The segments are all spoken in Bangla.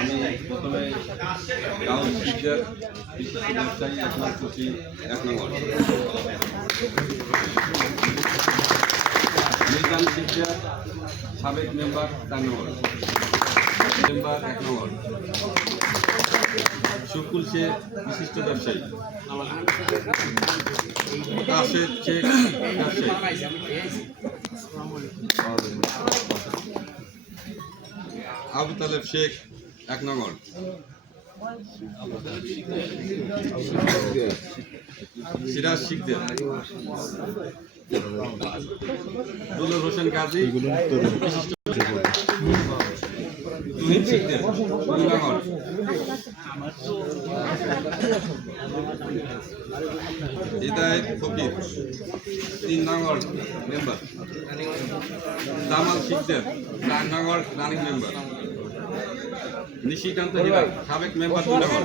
আমি প্রথমে গাউন বিশিষ্ট ব্যবসায়ী একনাথ কুচি এক নম্বর। মিজান শিক্ষার সাবেক মেম্বার চার নম্বর। মেম্বার এক নম্বর। শুকুল সে বিশিষ্ট ব্যবসায়ী। কাশের শেখ ব্যবসায়ী। আবু তালেব শেখ, এক নগর। সিরাজ শিকদের। দুলুর হোসেন গাজী ফকির, তিন নগর মেম্বার। জামাল শিকদের, চার নগর রানিং মেম্বার। নিশিকান্ত হীরা সাবেক মেম্বার দুই নগর।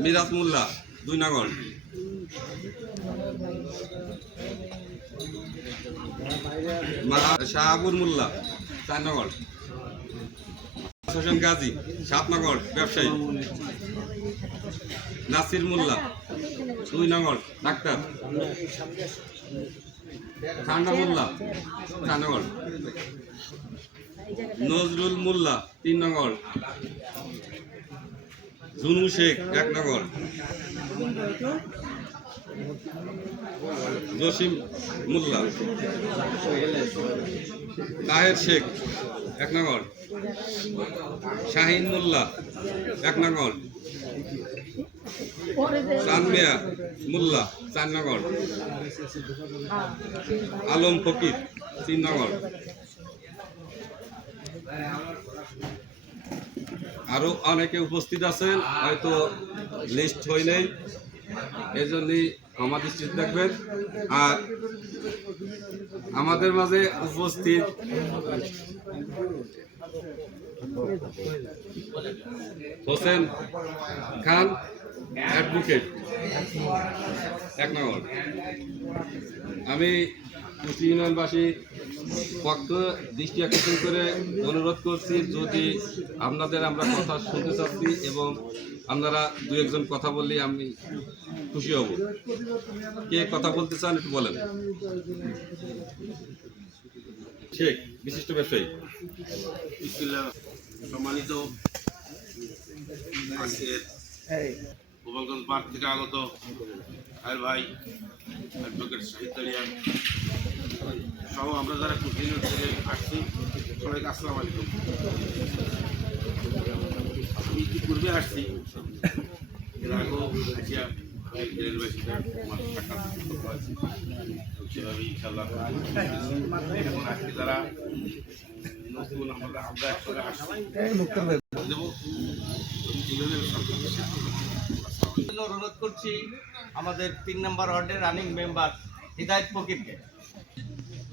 মিরাজ মোল্লা, দুই নগর। মা- শাহাবুর মোল্লা, চার নগর। হোসেন গাজী, সাত নগর, ব্যবসায়ী। নাসির মোল্লা, দুই নগর, ডাক্তার। ঠান্ডা মোল্লা, চার নগর। নজরুল মোল্লা, তিন নগর। জুনু শেখ, এক নগর। জসিম মোল্লা। তাহের শেখ, এক নগর। শাহিন মোল্লা, এক নগর। চানমিয়া মোল্লা, চার নগর। আলম ফকির, তিন নগর। আরও অনেকে উপস্থিত আছেন, হয়তো লিস্ট হয় নাই। এই আমার দৃষ্টি থাকবেন আর আমাদের মাঝে উপস্থিত হোসেন খান অ্যাডভোকেট এক নম্বর। আমি কুচি ইউনিয়নবাসী পক্ষ দৃষ্টি আকর্ষণ করে অনুরোধ করছি যদি আপনাদের আমরা কথা শুনতে চাচ্ছি এবং আপনারা দু একজন কথা বললে আমি খুশি হব। কে কথা বলতে চান একটু বলেন। শেখ বিশিষ্ট ব্যবসায়ী। সম্মানিত আজকের গোপালগঞ্জ পার্ক থেকে আগত ভাই অ্যাডভোকেট শাহিদ দাঁড়িয়ান সহ আমরা যারা কুটির থেকে আসছি, সবাইকে আসসালাম আলাইকুম। আমি ইতিপূর্বে আসছি। এর আগেও আসিয়া অনুরোধ করছি আমাদের তিন নম্বর ওয়ার্ডের রানিং মেম্বার হৃদায়ত ফকিরকে।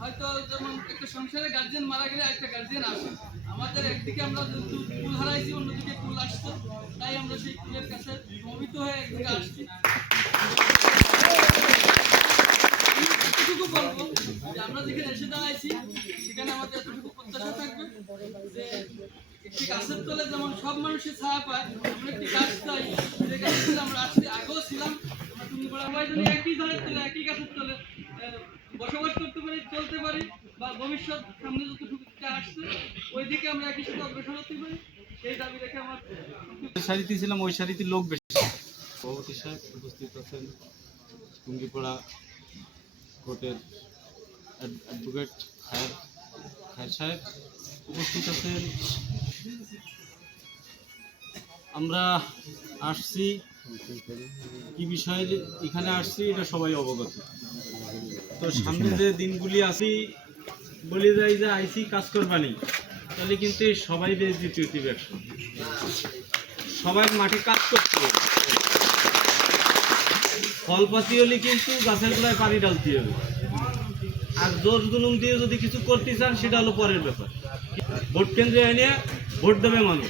হয়তো যেমন একটা সংসারে গার্জিয়ান মারা গেলে একটা গার্জিয়ান আসে। আমাদের একদিকে আমরা কুল হারাইছি, অন্যদিকে কুল আসতো তাই আমরা সেই কুলের কাছে মোহিত হয়ে একদিকে আসছি। এতটুকু বলব যে আমরা যেখানে এসে দাঁড়াইছি, সেখানে আমাদের এতটুকু প্রত্যাশা থাকবে যে একটি গাছের তলে যেমন সব মানুষের ছায়া পায় একটি গাছ চাই। যে আসছি আগেও ছিলাম, আমরা তুমি একই ধারের তলে, একই গাছের তলে বসবাস করতে পারি বা ভবিষ্যৎ সামনে যতটুকু আসছে ওই দিকে আমরা একই সাথে অগ্রসর হতে পারি। সেই দাবি রেখে আমার সারিতে ছিলাম, ওই সারিতে লোক বেশি। সভাপতি সাহেব উপস্থিত আছেন, টুঙ্গিপাড়া কোর্টের অ্যাডভোকেট খায়ের খায়ের সাহেব উপস্থিত আছেন। আমরা আসছি, কি বিষয়ে এখানে আসছি, এটা সবাই অবগত। তো সামনে যে দিনগুলি আসি বলে যাই যে আইসি কাজ করবানি তাহলে কিন্তু সবাই বেশ দ্বিতীয় ব্যবসা সবাই মাঠে কাজ করতে হবে। ফল পাতি হলে কিন্তু গাছের গোড়ায় পানি ডালতে হবে। আর জোর জুলুম দিয়ে যদি কিছু করতে চান সেটা হলো পরের ব্যাপার। ভোট কেন্দ্রে এনে ভোট দেবে মানুষ।